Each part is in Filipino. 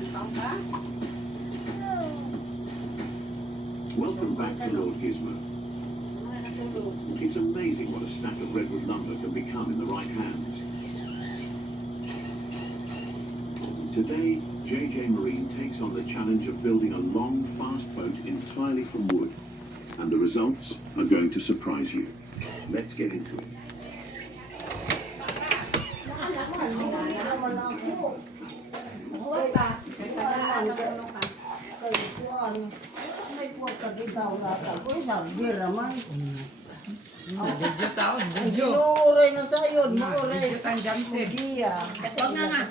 Welcome back to Lord Gizmo. It's amazing what a stack of redwood lumber can become in the right hands. Today, JJ Marine takes on the challenge of building a long, fast boat entirely from wood. And the results are going to surprise you. Let's get into it. Video tao, video. Inuuray na sa'yo, inuuray. Video tayong jamsit. Iya. Wag nga.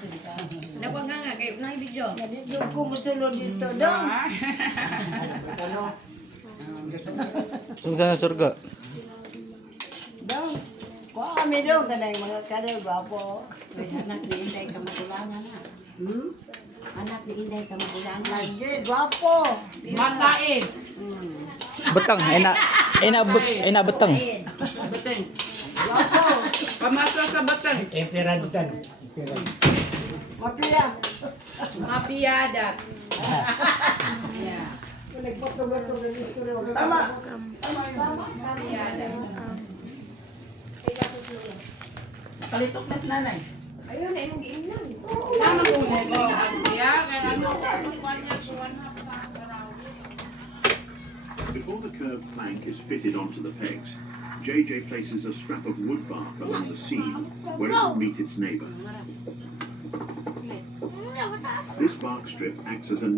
Wag nga kayo na video. Yung kumusunod dito daw. Kung saan ang surga? Daw. Kuha kami daw, kanay mga kanay, bapo. Anak ni Inday ka magulangan ha. Anak ni Inday ka magulangan. Lagi, bapo. Matain. Betang, enak betang. Bateng. Bapo. Pamasok sa bateng. Mapia. Mapiadat. Yeah. Tama. Mapiadat. Nakalitok na si nanay. Ayun na imong giingnan. Tama kung mo. Kaya ano, suwan niya, suwan na. Before the curved plank is fitted onto the pegs, JJ places a strap of wood bark along the seam where it will meet its neighbour. This bark strip acts as a